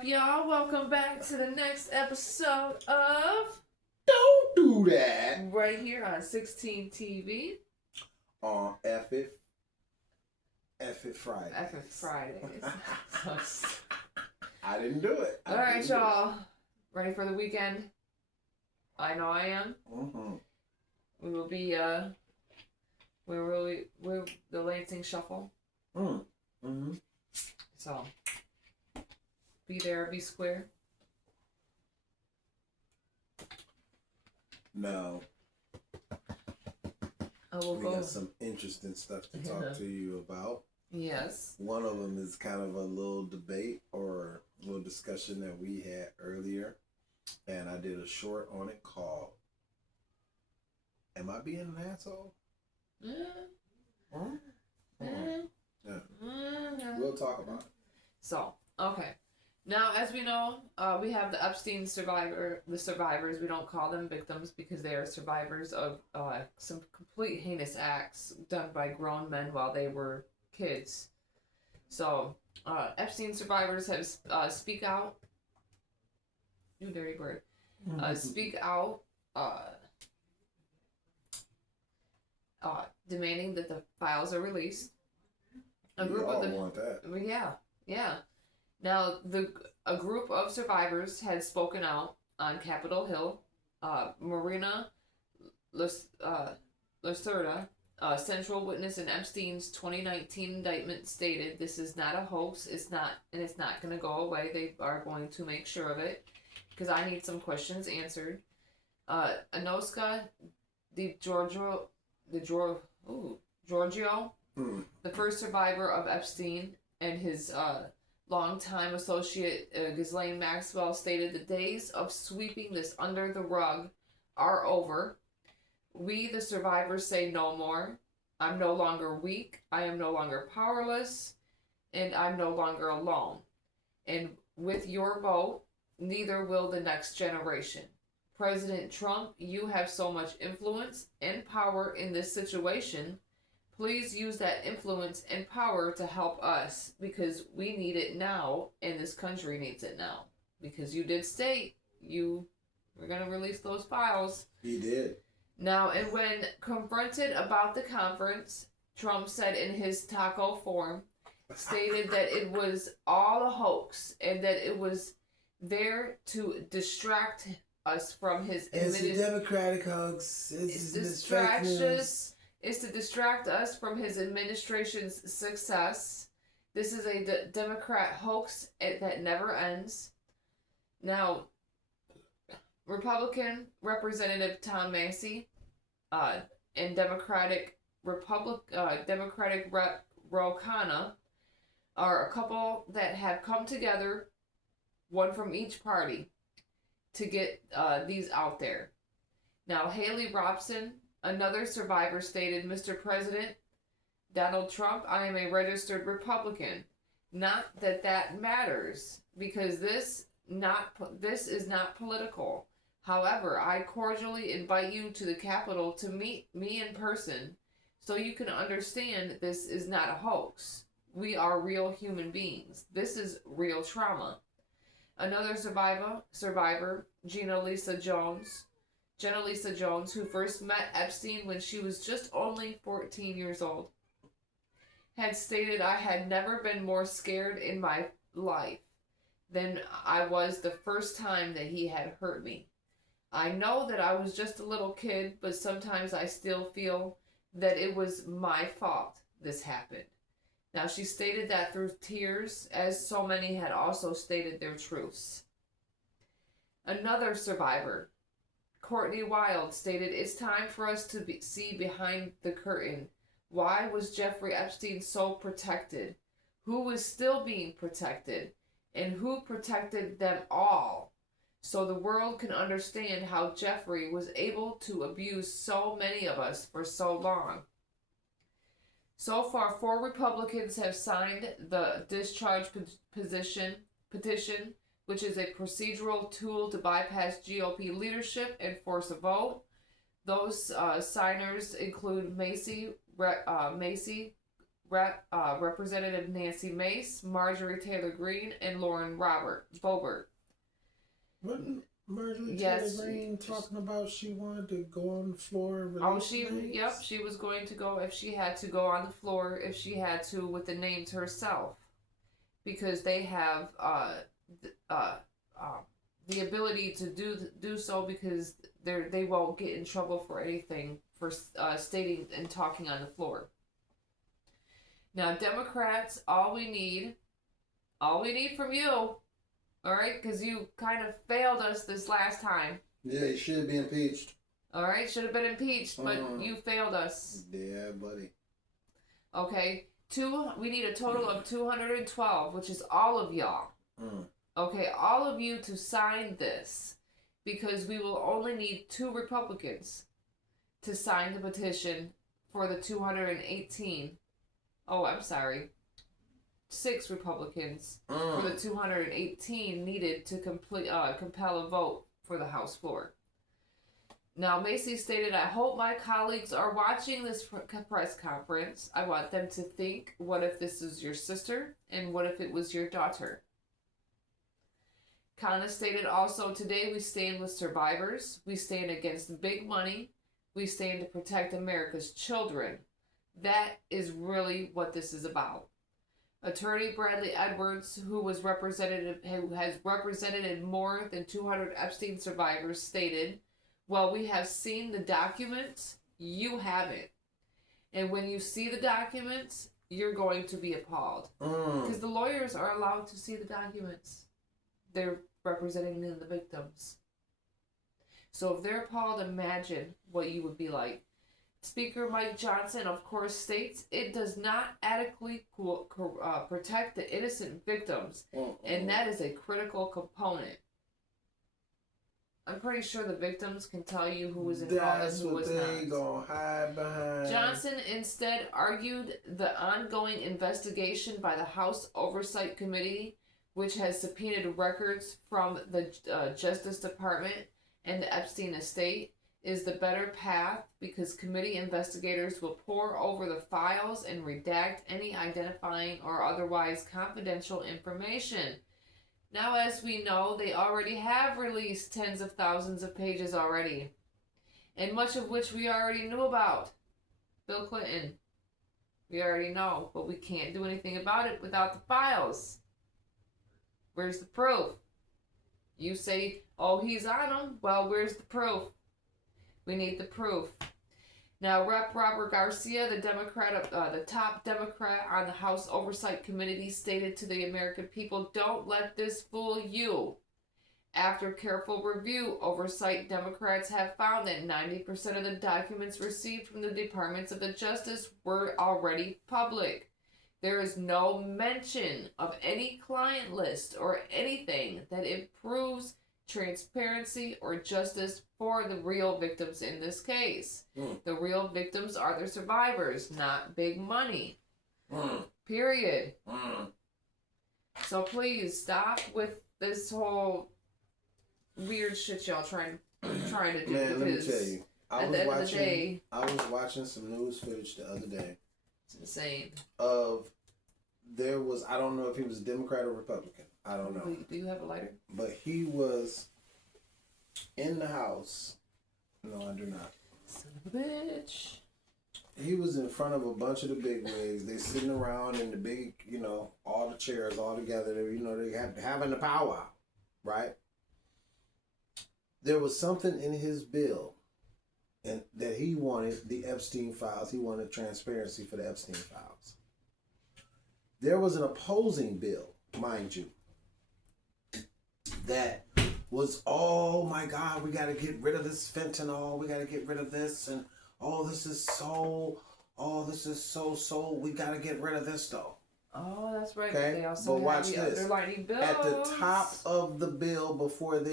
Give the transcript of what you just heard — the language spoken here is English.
up, y'all? Welcome back to the next episode of Don't do that. right here on 16 TV. On F it Friday. Fridays. I didn't do it. All right, y'all. Ready for the weekend? I know I am. Mm-hmm. We will be we're the Lansing Shuffle. Mm-hmm. So be there, be square. No. We got some interesting stuff to talk to you about. Yes. One of them is kind of a little debate or a little discussion that we had earlier. And I did a short on it called Am I Being an Asshole? Yeah. We'll talk about it. So, okay. Now, as we know, we have the Epstein survivors. We don't call them victims because they are survivors of some complete heinous acts done by grown men while they were kids. So, Epstein survivors have speak out. You dirty bird. Speak out. Demanding that the files are released. Want that. Yeah. Now, a group of survivors had spoken out on Capitol Hill. Marina Lacerda, central witness in Epstein's 2019 indictment, stated, "This is not a hoax. It's not going to go away. They are going to make sure of it because I need some questions answered." Anoska Giorgio, the first survivor of Epstein, and his longtime associate Ghislaine Maxwell, stated, "The days of sweeping this under the rug are over. We, the survivors, say no more. I'm no longer weak. I am no longer powerless. And I'm no longer alone. And with your vote, neither will the next generation. President Trump, you have so much influence and power in this situation. Please use that influence and power to help us because we need it now and this country needs it now. Because you did state you were going to release those files." He did. Now, and when confronted about the conference, Trump said in his taco form, stated that it was all a hoax and that it was there to distract us from his... It's a Democratic hoax. It's to distract us from his administration's success. This is a Democrat hoax that never ends. Now, Republican Representative Tom Massey and Democratic Rep Ro Khanna are a couple that have come together, one from each party, to get these out there. Now, Haley Robson, another survivor, stated, "Mr. President Donald Trump, I am a registered Republican. Not that matters, because this is not political. However, I cordially invite you to the Capitol to meet me in person so you can understand this is not a hoax. We are real human beings. This is real trauma." Another survivor, Jenna Lisa Jones, who first met Epstein when she was just only 14 years old, had stated, "I had never been more scared in my life than I was the first time that he had hurt me. I know that I was just a little kid, but sometimes I still feel that it was my fault this happened." Now, she stated that through tears, as so many had also stated their truths. Another survivor, Courtney Wild, stated, "It's time for us to see behind the curtain. Why was Jeffrey Epstein so protected? Who was still being protected? And who protected them all? So the world can understand how Jeffrey was able to abuse so many of us for so long." So far, 4 Republicans have signed the discharge petition, which is a procedural tool to bypass GOP leadership and force a vote. Those signers include Macy Representative Nancy Mace, Marjorie Taylor Greene, and Lauren Boebert. Wasn't Marjorie Yes, Taylor Greene talking about she wanted to go on the floor and release names? Yep, she was going to go if she had to go on the floor, if she had to, with the names herself, because they have the ability to do so, because they won't get in trouble for anything for stating and talking on the floor. Now, Democrats, all we need from you, all right, because you kind of failed us this last time. Yeah, he should be impeached. All right, should have been impeached, but you failed us. Yeah, buddy. Okay, we need a total of 212, which is all of y'all. Okay, all of you to sign this, because we will only need 2 Republicans to sign the petition for the 218. Oh, I'm sorry. 6 Republicans for the 218 needed to compel a vote for the House floor. Now, Macy stated, "I hope my colleagues are watching this press conference. I want them to think, what if this is your sister, and what if it was your daughter?" Kana stated also, "Today we stand with survivors. We stand against big money. We stand to protect America's children. That is really what this is about." Attorney Bradley Edwards, who has represented more than 200 Epstein survivors, stated, "Well, we have seen the documents. You haven't. And when you see the documents, you're going to be appalled." Because the lawyers are allowed to see the documents. They're representing the victims. So if they're appalled, imagine what you would be like. Speaker Mike Johnson, of course, states it does not adequately protect the innocent victims, and that is a critical component. I'm pretty sure the victims can tell you who was involved and who was not. That's what they gonna hide behind. Johnson instead argued the ongoing investigation by the House Oversight Committee, which has subpoenaed records from the Justice Department and the Epstein estate, is the better path, because committee investigators will pore over the files and redact any identifying or otherwise confidential information. Now, as we know, they already have released tens of thousands of pages already, and much of which we already knew about. Bill Clinton, we already know, but we can't do anything about it without the files. Where's the proof? You say, oh, he's on them. Well, where's the proof? We need the proof. Now, Rep. Robert Garcia, the top Democrat on the House Oversight Committee, stated to the American people, "Don't let this fool you. After careful review, oversight Democrats have found that 90% of the documents received from the Departments of Justice were already public. There is no mention of any client list or anything that improves transparency or justice for the real victims in this case. The real victims are the survivors, not big money. Period. So please stop with this whole weird shit y'all trying to do." Man, let me tell you, I was watching some news footage the other day. It's insane. I don't know if he was a Democrat or Republican. I don't know. Do you have a lighter? But he was in the House. No, I do not. Son of a bitch. He was in front of a bunch of the big wigs. They sitting around in the big, all the chairs all together. They having the powwow, right? There was something in his bill, and that he wanted the Epstein files. He wanted transparency for the Epstein files. There was an opposing bill, mind you, that was, oh my God, we got to get rid of this fentanyl. We got to get rid of this. And, this is so, we got to get rid of this though. Oh, that's right. Okay, They also but watch this. underlining bills. At the top of the bill, before they